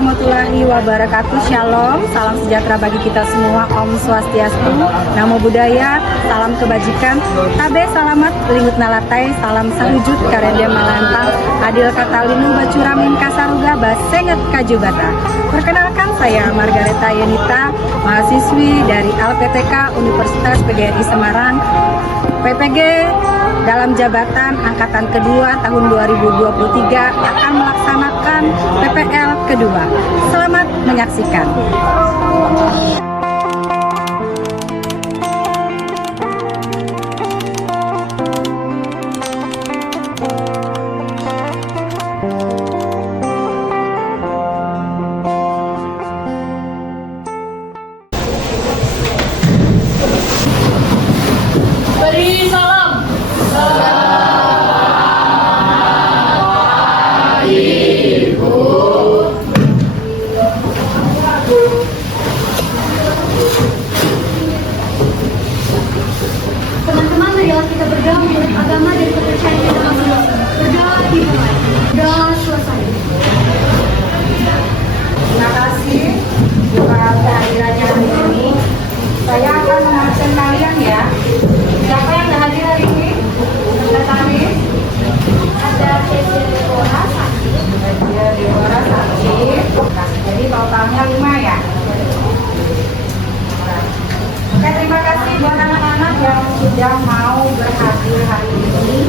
warahmatullahi wabarakatuh. Shalom, salam sejahtera bagi kita semua. Om Swastiastu, Namo Buddhaya, salam kebajikan. Tabe salamat, lingut nalatai, salam sahujud, karende malantang, adil katalinu bacuramin kasaruga, basenget kajubata. Perkenalkan, saya Margareta Yenita, mahasiswi dari LPTK Universitas PGRI Semarang, PPG dalam jabatan angkatan kedua tahun 2023 akan melaksanakan PPL kedua. Selamat menyaksikan. Beri salam. Teman-teman, marilah kita berdoa menurut agama dan kepercayaan kita masing-masing. Berdoa dimulai. Berdoa selesai. Terima kasih buat kehadirannya hari ini. Saya akan mengabsen kalian ya. Siapa yang tidak hadir hari ini? Sekretaris. Ada Cecil Deborah sakit. Ada Deborah sakit. Jadi totalnya 5 ya. Oke, terima kasih buat anak-anak yang sudah mau berhadir hari ini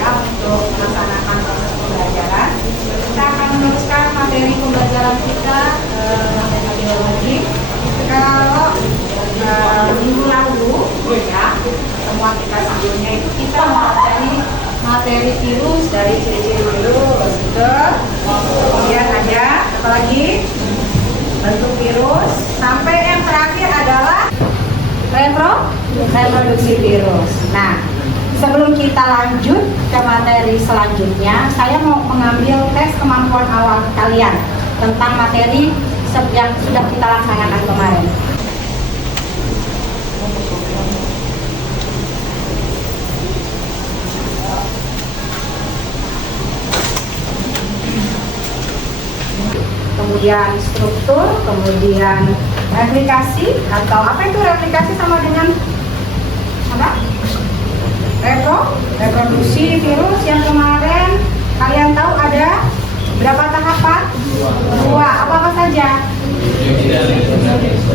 ya untuk melaksanakan proses pembelajaran. Kita akan meneruskan materi pembelajaran kita materi biologi. Kalau minggu lalu ya semua kita sebelumnya itu kita mempelajari materi virus dari ciri-ciri virus itu, kemudian ada apa lagi bentuk virus, sampai yang terakhir adalah reproduksi virus. Nah, sebelum kita lanjut ke materi selanjutnya, saya mau mengambil tes kemampuan awal kalian tentang materi yang sudah kita laksanakan kemarin. Kemudian struktur, kemudian replikasi, atau apa itu replikasi sama dengan apa? Reproduksi virus yang kemarin kalian tahu ada berapa tahapan? 2. Apa saja?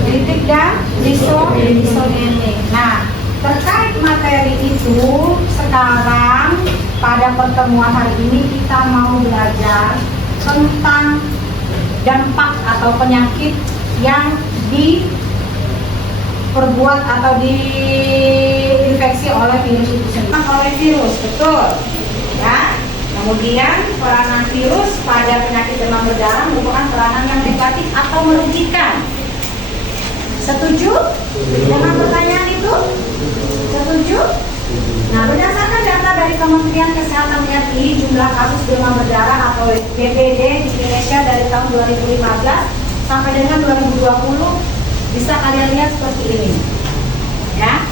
Litik dan lisogenik. Nah, terkait materi itu sekarang pada pertemuan hari ini kita mau belajar tentang dampak atau penyakit yang diperbuat atau diinfeksi oleh virus itu sendiri. Oleh virus, betul. Ya. Kemudian peranan virus pada penyakit demam berdarah merupakan peranan yang negatif atau merugikan. Setuju dengan pertanyaan itu? Setuju? Nah, berdasarkan data dari Kementerian Kesehatan RI, jumlah kasus demam berdarah atau DBD di Indonesia dari tahun 2015 sampai dengan 2020 bisa kalian lihat seperti ini. Ya.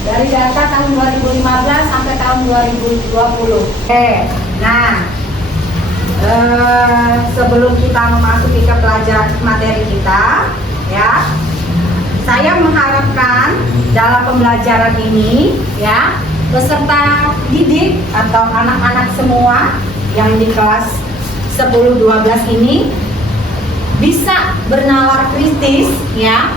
Dari data tahun 2015 sampai tahun 2020. Nah, sebelum kita memasuki ke pelajaran materi kita, ya, saya mengharapkan dalam pembelajaran ini, ya, peserta didik atau anak-anak semua yang di kelas 10-12 ini bisa bernalar kritis, ya,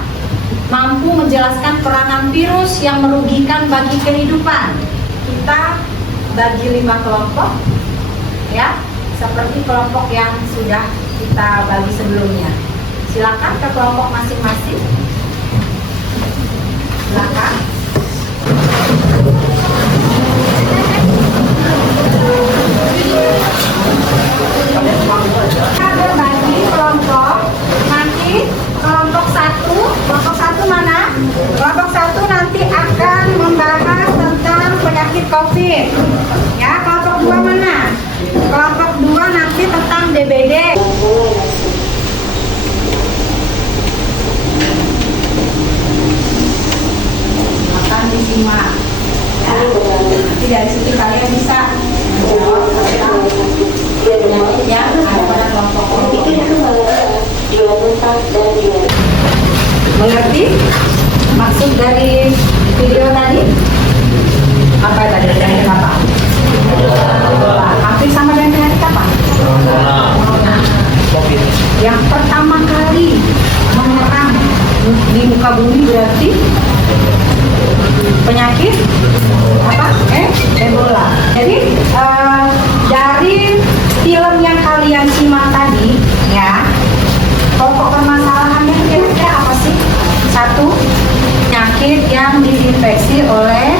mampu menjelaskan peranan virus yang merugikan bagi kehidupan. Kita bagi 5 kelompok, ya, seperti kelompok yang sudah kita bagi sebelumnya. Silakan ke kelompok masing-masing. Silakan. Kita berbagi kelompok. Nanti kelompok satu mana? Kelompok 1 nanti akan membahas tentang penyakit COVID. Ya, kelompok 2 mana? Kelompok 2 nanti tentang DBD. Akan disimak. Ya, nanti dari situ kalian bisa menjawab tentang penyakit yang ada pada kelompok. Mengerti maksud dari video tadi? Apa tadi? Penyakit apa? Hampir sama dengan penyakit apa? Yang pertama kali menyerang di muka bumi berarti penyakit apa? Ebola. Jadi dari film yang kalian simak tadi, ya, pokok permasalahannya kira-kira apa sih? Satu, penyakit yang diinfeksi oleh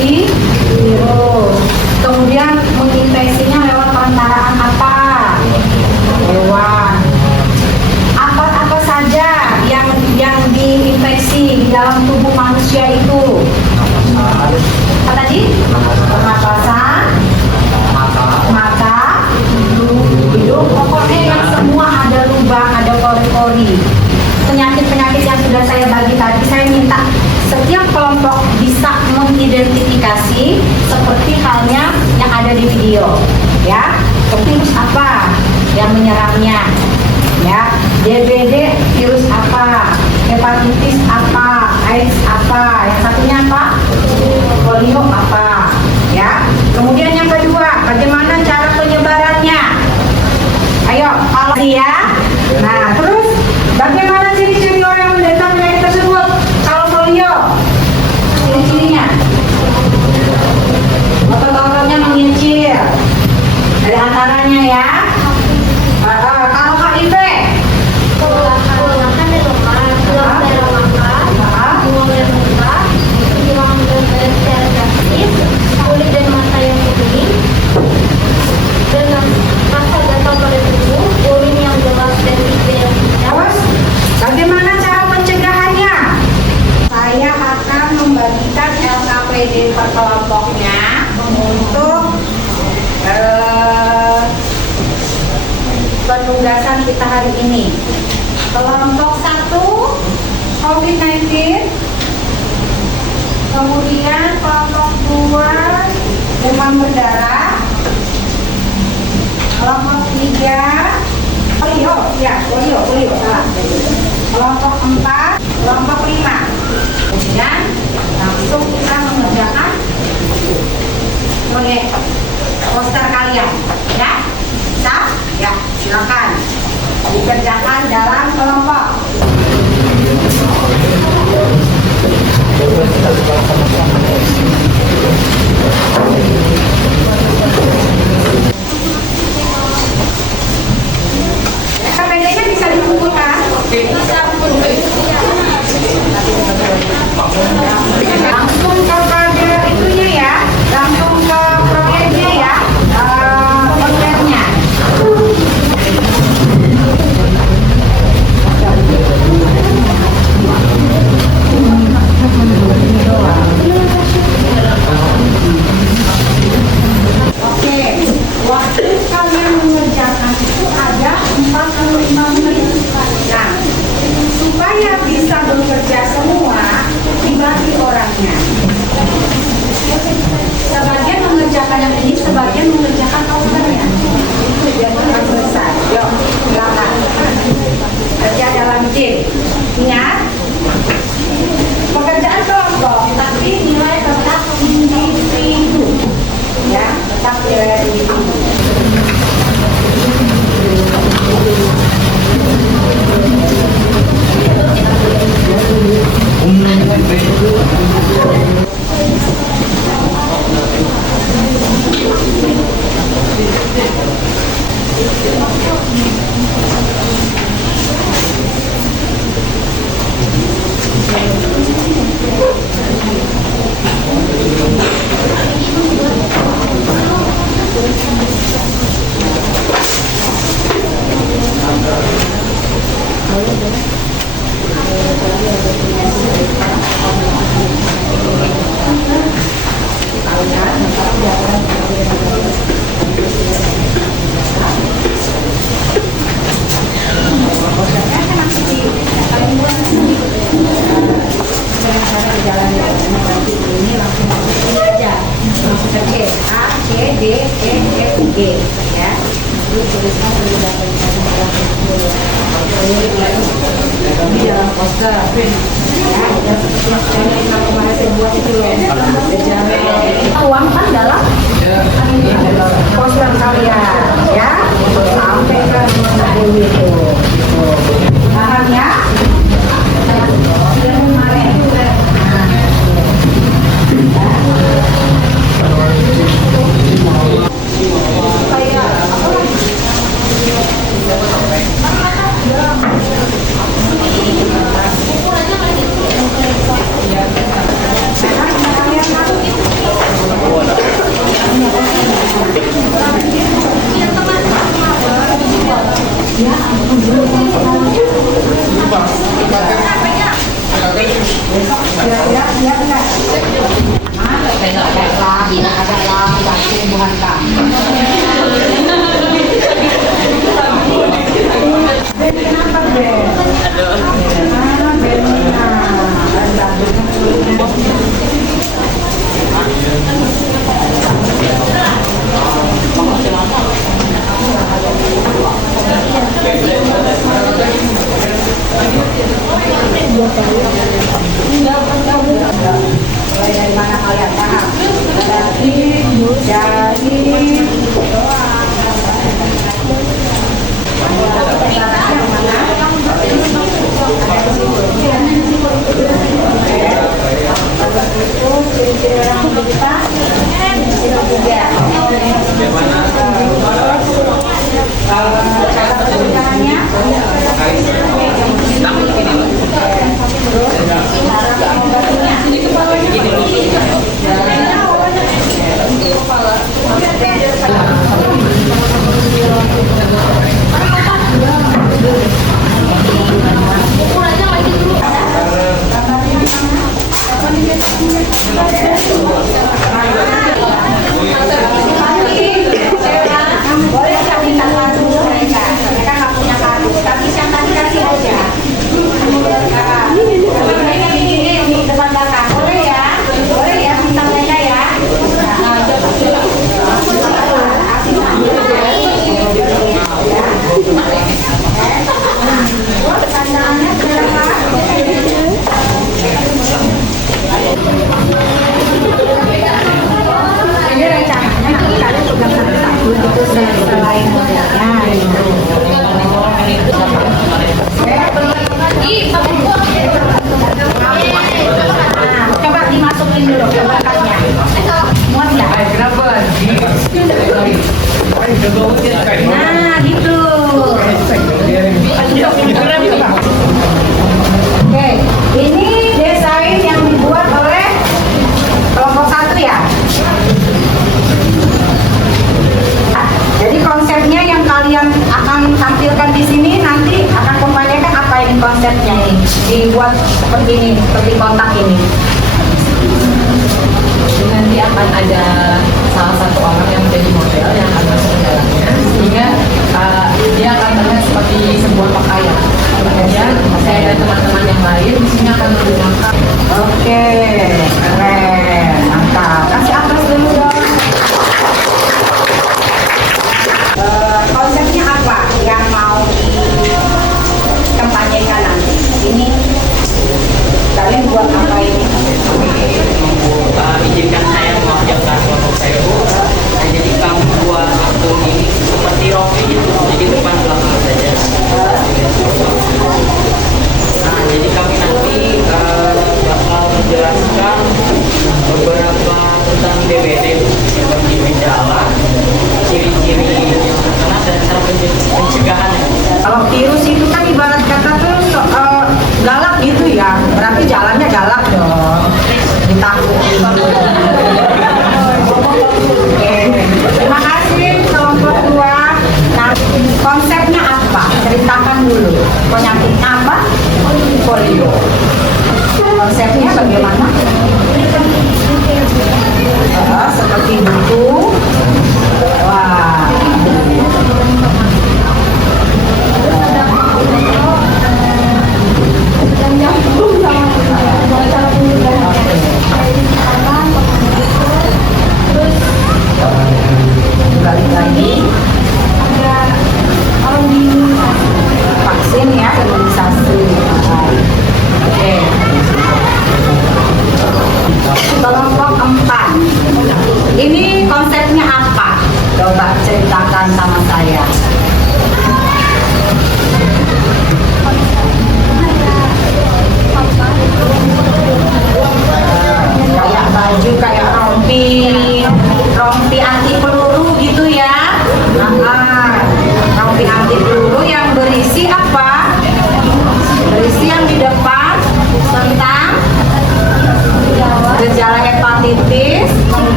virus. Kemudian menginfeksinya lewat perantaraan apa? Hewan. Apa saja yang diinfeksi di dalam tubuh manusia itu? Apa tadi? Pernapasan, mata, hidung, pokoknya yang semua ada lubang, ada pori-pori. Penyakit-penyakit yang sudah saya bagi tadi, saya minta setiap kelompok bisa mengidentifikasi seperti halnya yang ada di video, ya. Virus apa yang menyerangnya, ya. DBD virus apa, hepatitis apa, AIDS apa, yang satunya apa, polio apa, ya. Kemudian yang kedua, bagaimana cara penyebarannya? Ayo, kalau ya. Nah, terus bagaimana ciri-ciri orang yang menderita penyakit tersebut? Kalau polio, ciri-cirinya otot-ototnya mengecil. Dari antaranya ya. Kalau HIV, kulit dan mata yang kuning, dan rasa gatal pada tubuh, urin yang gelap dan tiga yang hitam. terus bagaimana cara pencegahannya? Saya akan membagikan LKPD per kelompoknya untuk penugasan kita hari ini. Kelompok 1 COVID-19, kemudian kelompok 2 demam berdarah, kelompok 3 polio, ya polio salah. Kelompok 4, kelompok 5. Kemudian langsung kita mengerjakan proyek poster kalian, ya. Bisa? Ya, silakan dikerjakan dalam kelompok. KPD-nya bisa dikumpulkan? Langsung kepada itunya ya, langsung ke proyeknya ya, kontennya. Oke, waktu kalian mengerjakan itu ada 45 menit. Nah, supaya bisa bekerja semua, dibagi orangnya. Sebagian mengerjakan yang ini, sebagian mengerjakan posternya. Itu biar cepat selesai. Yuk, silakan. Kerja dalam tim. Ingat, pekerjaan kelompok, tapi nilai tetap individu. Ya, tetap nilai individu. Terus tuliskan dulu data di dalam poster. Ya, dan seperti yang kemarin saya buat itu loh. Tuangkan dalam poster kalian, ya, sampai ke Dewi itu. Bahannya sudah kemarin. Kayak apa? Tumbuhan kami. Ben kenapa Ben? Ah, Benina. Mulai dari mana kalian paham? Dari boleh nggak minta kardus mereka? Mereka nggak punya kardus, tapi yang tadi kasih aja. Mereka bikinnya di depan belakang, boleh ya minta mereka ya. Tantangannya berapa? Ini rencananya nanti kalian pegang satu-satu gitu selain modelnya. Nah, coba dimasukin dulu ke belakangnya. Muat nggak? Nah, gitu. Oke, ini desain yang dibuat oleh kelompok 1 ya. Jadi konsepnya yang kalian akan tampilkan di sini nanti akan mempertanyakan apa ini konsepnya ini dibuat seperti ini, seperti kotak ini. Nanti akan ada salah satu orang yang menjadi model yang akan masuk ke dalamnya, sehingga dia akan terlihat seperti sebuah pakaian. Kemudian saya dan teman-teman yang lain di sini akan menggunakan. Oke, keren, mantap. Kasih aplaus dulu dong. Konsepnya apa yang mau dikampanyekan nanti? Ini kalian buat apa ini? Izinkan saya mewakilkan kelompok saya, Bu. Jadi kami buat akun ini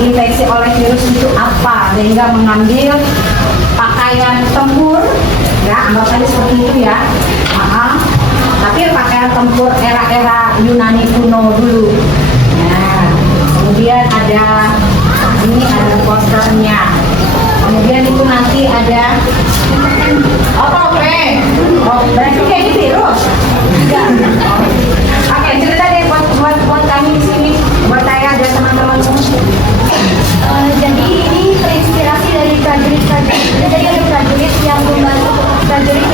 diinfeksi oleh virus itu apa, sehingga mengambil pakaian tempur, ya anggap saja seperti itu ya. Tapi pakaian tempur era-era Yunani kuno dulu. Nah, kemudian ada ini ada posternya. Kemudian itu nanti ada topeng. Oh, berarti kayak ini virus. Enggak. Oke, cerita deh buat kami di sini, buat saya dan teman-teman semua. Jadi ini terinspirasi dari prajurit-prajurit. Jadi ada prajurit yang membantu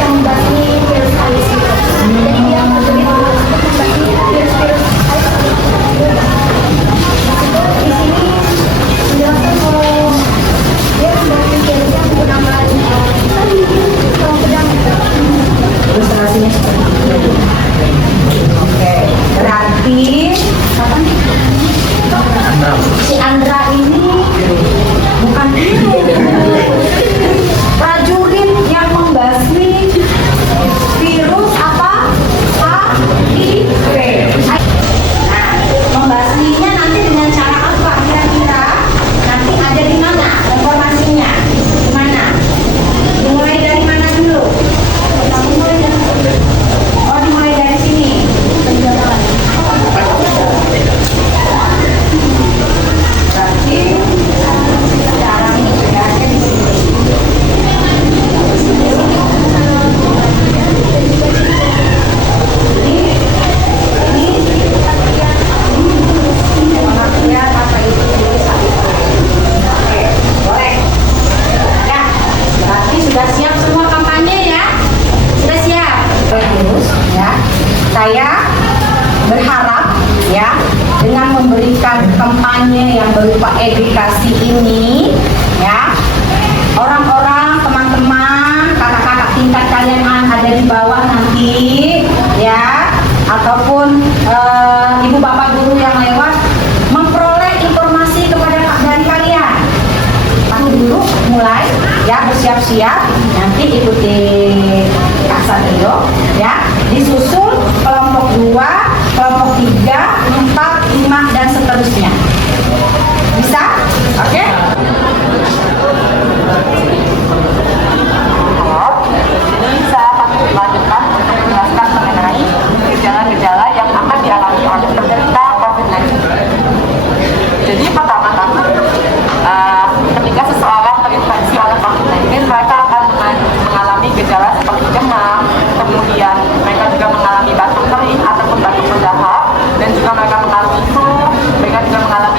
membasmi virus AIDS itu. Jadi dia prajurit untuk membasmi virus-virus AIDS. Di sini menjelaskan kalau dia membasmi virusnya menggunakan tolong pedang. Ilustrasinya seperti itu. Oke, berarti apa nih? Si Andra ini bukan prajurit yang membasmi virus apa? HIV. Nah, membasminya nanti dengan cara apa kira-kira? Nanti ada di mana informasinya? Di mana? Dimulai dari mana dulu? Dimulai dari sini. Berarti cara mencegahnya di sini. Ini pengertian apa itu virus HIV. Oke, boleh. Ya, berarti sudah siap semua kampanye ya? Sudah siap. Virus ya. Saya berharap ya dengan memberikan kampanye yang berupa edukasi ini ya, orang-orang, teman-teman, kakak-kakak tingkat kalian yang ada di bawah nanti ya, ataupun ibu bapak guru yang lewat memperoleh informasi dari kalian. Aku dulu mulai ya, bersiap-siap, nanti ikuti Kak Satrio ya, disusul kelompok 2, kelompok 3, 4, 5 dan seterusnya. Bisa? Oke? Bisa kami lanjutkan untuk menjelaskan mengenai gejala-gejala yang akan dialami oleh penderita COVID-19. Jadi pertama-tama ketika seseorang terinfeksi oleh COVID-19, mereka akan mengalami gejala seperti demam, kemudian mereka juga mengalami batuk kering ataupun batuk berdahak, dan juga mereka mengalami flu, mereka juga mengalami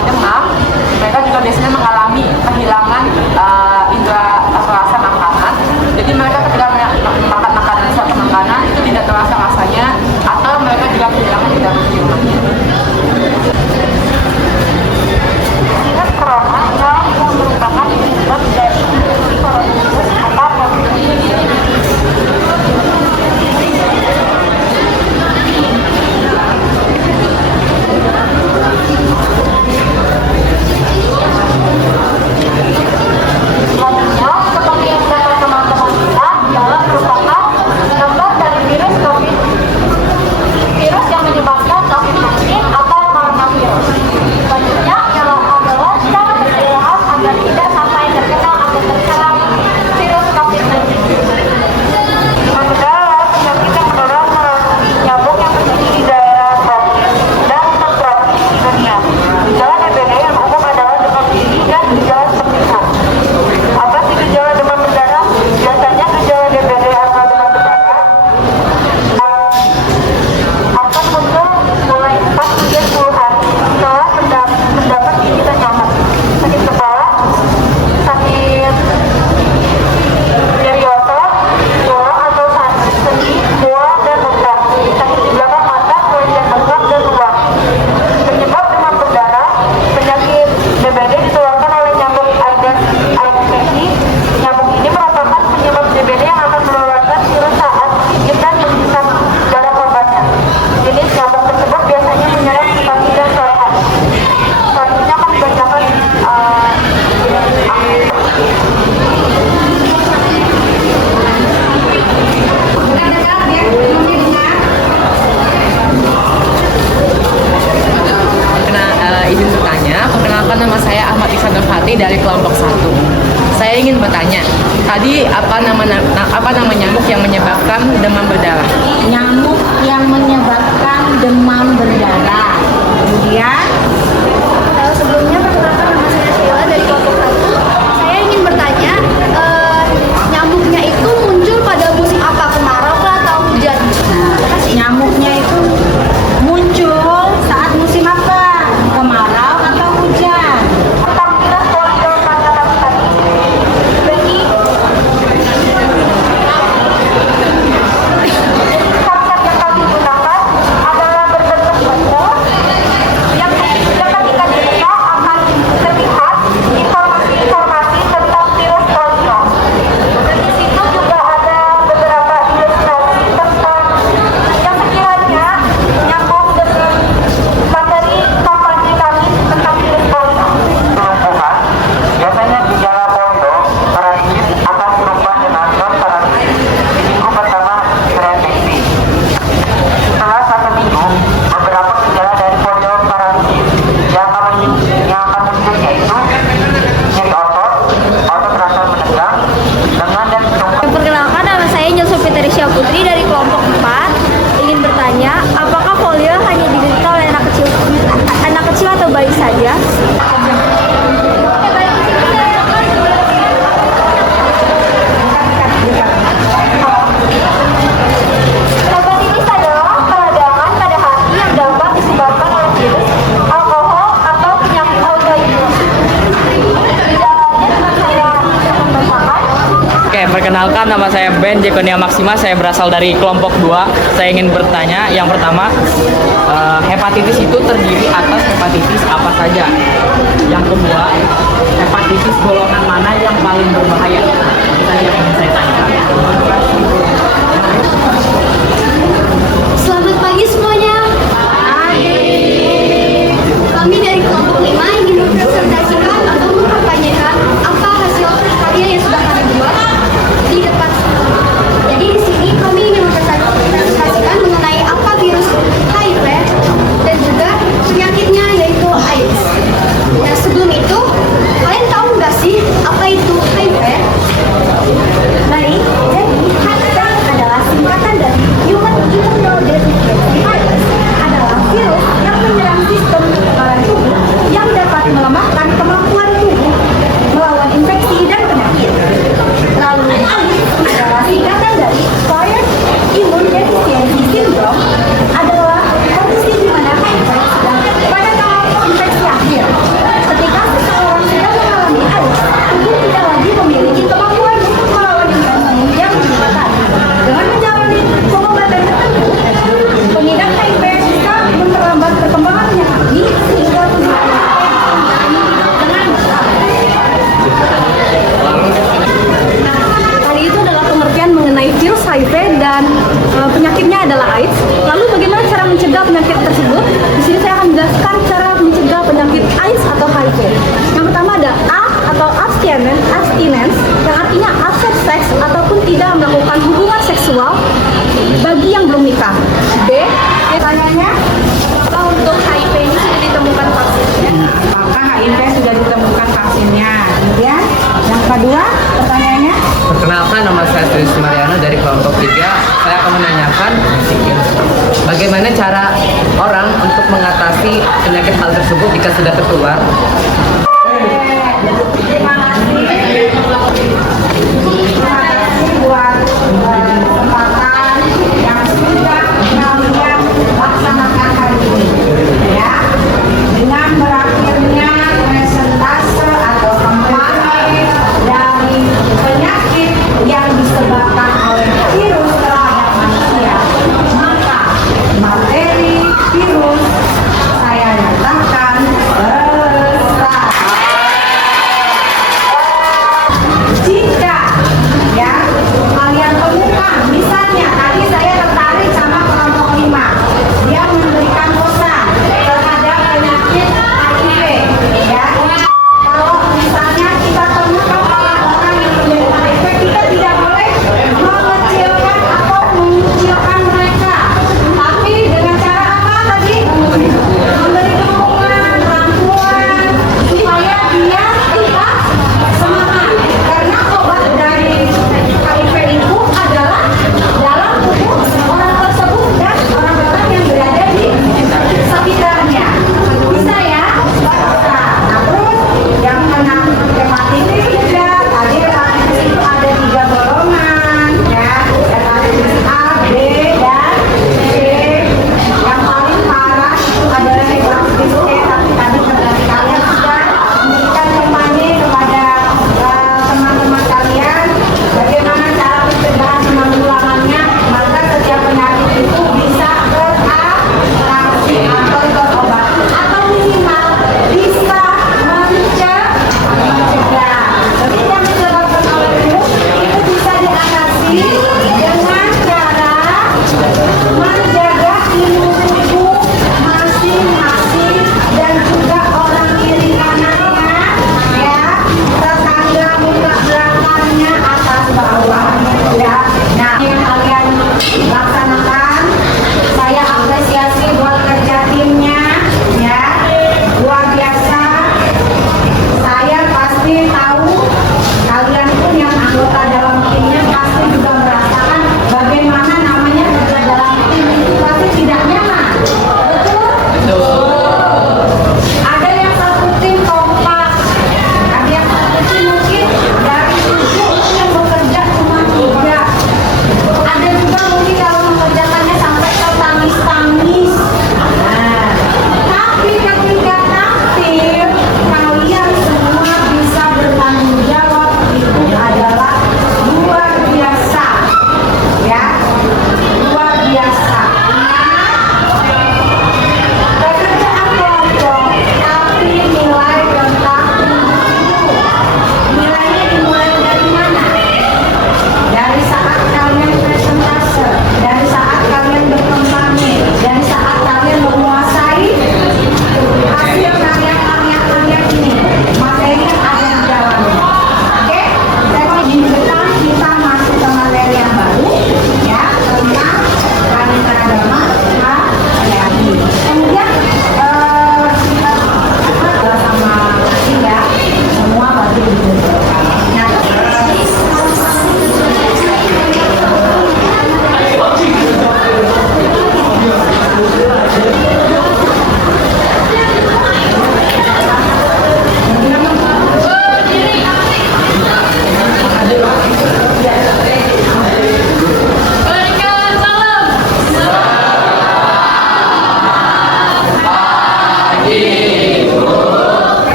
saya Ahmad Iksan Nurhati dari kelompok 1. Saya ingin bertanya, tadi apa nama nyamuk yang menyebabkan demam berdarah? Nyamuk yang menyebabkan demam berdarah. Kemudian Sebelumnya perkenalkan nama saya Sheila dari kelompok 1. Saya ingin bertanya, nyamuknya itu muncul pada musim apa? Kemarau kah atau hujan? nyamuknya itu muncul saat musim apa? Kemarau atau hujan? Tampilan polio pada tadi. Jadi, konsep yang kami gunakan adalah berbentuk bundle yang ketika dibuka akan terlihat informasi-informasi tentang virus polio. Di situ juga ada beberapa ilustrasi tentang yang sekiranya nyambung dengan materi kampanye kami tentang virus polio. Kelumpuhan, biasanya gejala polio paralisis akan berubah dengan non paralisis di minggu pertama terinfeksi. Setelah 1 minggu, beberapa gejala dari polio paralisis yang akan muncul yaitu nyeri otot rasa menegang, lengan dan sumber. Perkenalkan, nama saya Nyusul Fitrisya Putri dari kelompok 4. Ingin bertanya, apakah polio hanya diderita oleh anak kecil atau bayi saja? Hepatitis adalah peradangan pada hati yang dapat disebabkan oleh virus, alkohol, atau penyakit autoimun. Gejalanya dengan saya membacakan. Oke, perkenalkan nama saya Ben Jekonia Maksima, saya berasal dari kelompok 2. Saya ingin bertanya, yang pertama, hepatitis itu terdiri atas hepatitis apa saja? Yang kedua, hepatitis golongan mana yang paling berbahaya? Itu yang ingin saya tanyakan. Selamat pagi semuanya. Kami dari kelompok 5 ingin mempresentasikan atau mengkampanyekan apa hasil karya yang sudah kami buat di depan. Jadi di sini kami ingin mempresentasikan mengenai apa virus HIV dan juga penyakitnya yaitu AIDS. Nah, sebelum itu, kalian tahu nggak sih apa itu HIV? Baik, jadi HIV adalah singkatan dari Human Immunodeficiency Virus, adalah virus yang menyerang sistem kekebalan tubuh yang dapat melemahkan kemampuan tubuh melawan infeksi dan penyakit. Lalu AIDS adalah singkatan dari Acquired Immune Deficiency Syndrome, adalah kondisi di mana HIV sedang pada tahap infeksi akhir. Ketika seseorang sedang mengalami AIDS, tubuh tidak lagi memiliki kemampuan untuk melawan infeksi yang menyebabkan. Dengan menjalani pengobatan tertentu, pengidap HIV bisa memperlambat perkembangan penyakit sehingga tubuh dengan besar. Tadi itu adalah pengertian mengenai virus HIV dan penyakitnya adalah AIDS. Lalu bagaimana cara mencegah penyakit tersebut? Di sini saya akan menjelaskan cara mencegah penyakit AIDS atau HIV. Yang pertama ada A atau abstinence, yang artinya abstain seks ataupun tidak melakukan hubungan seksual bagi yang belum nikah. B, pertanyaannya, apa untuk HIV ini sudah ditemukan vaksinnya? Apakah HIV sudah ditemukan vaksinnya? Kemudian yang kedua pertanyaannya, Perkenalkan, nama saya Tris Mariano dari kelompok 3. Saya akan menanyakan bagaimana cara orang untuk mengatasi penyakit hal tersebut jika sudah tertular.